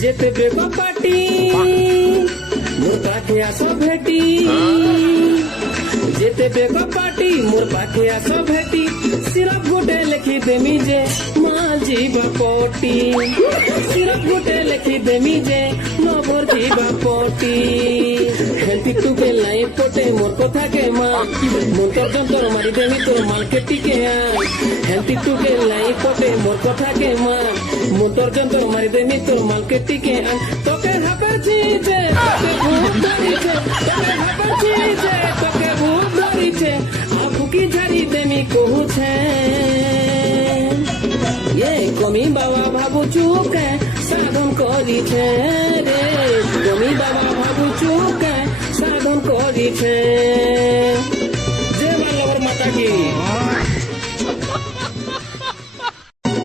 যেতে বেবা পাটি মোর পাখে আস ভেটি, যেতে বেবা পাটি মোর পাখে আস ভেটি, সিরপ গোটে লেখি দেমি যে মাল ଯିବା ପଟି, ସିରପ ଗୋଟେ ଲେଖି ଦେମି ଯେ ନବର ଯିବା ପଟି। ହେନ୍ତି ତୁ ବେলাই ପଟେ মোর কথা কে মা, মন্তর যন্তর মারি দেমি তোর মালকে টিকে আন। হেন্তি তু বেলাই পটে মোর কথা কে মা, মন্তর যন্তর মারি দেমি তোর মালকে টিকে আন। তোকে হাবাছি যে তোকে ভূত ধরিছে, তোকে হাবাছি যে তোকে ভূত ধরিছে, আবুকি ঝাড়ি দেমি কহুছে। কমি বাবা ভাবুছু কে সাধন করিছে রে, কমি বাবা ভাবুছু কে সাধন করিছে।